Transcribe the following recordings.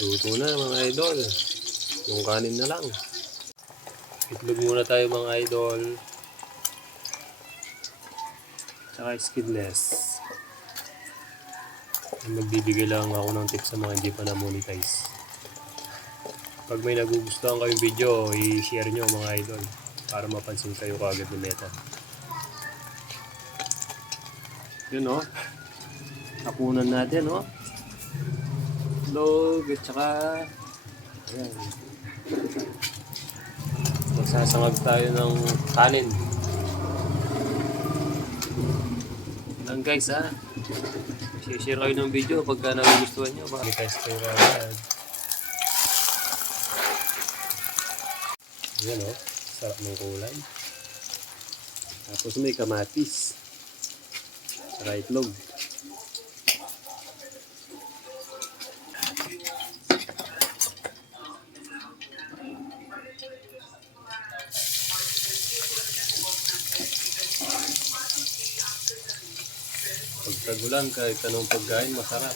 Luto na mga idol. Yung kanin na lang. Itlog muna tayo mga idol. Tsaka skinless. Magbibigay lang ako ng tips sa mga hindi pa na-monetize. Pag may nagugustuhan kayong video, i-share nyo mga idol. Para mapansin kayo kagad ni Meta. Yun o. Tapunan natin o. Log at saka ayan. Magsasangag tayo ng kanin. Lang guys ha. Share kayo ng video pagka nagugustuhan nyo. Monetize kayo kagad. Ayan o. Sarap ng kulay. Tapos may kamatis. Saka itlog. Pag tagulan, kahit anong pagkain, masarap.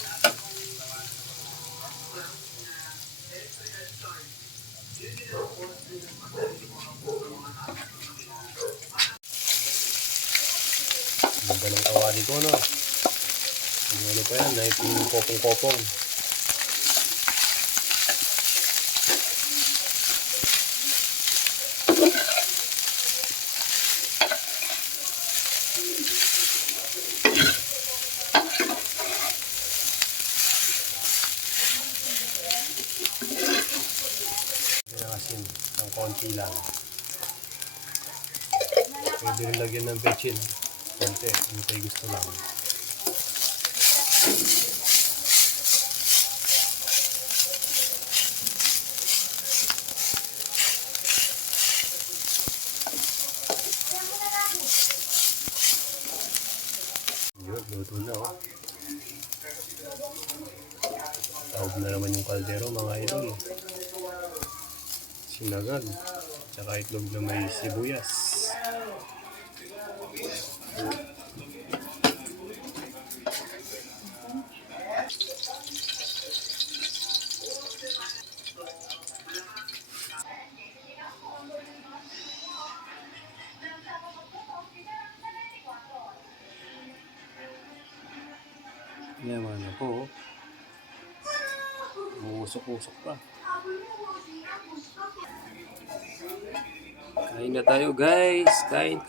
Ganda ng kawali ko, no? Ano pa yan? Naitin kopong-kopong. Asin ng konti lang. Pwede rin lagyan ng bechin. Konti, hindi tayo gusto lang. Yun, luto na oh. Tawag na naman yung kaldero mga idol. Sinagag, tsaka itlog na may sibuyas. Yaman ako. Umusok-usok pa. Kain na tayo guys. Kain.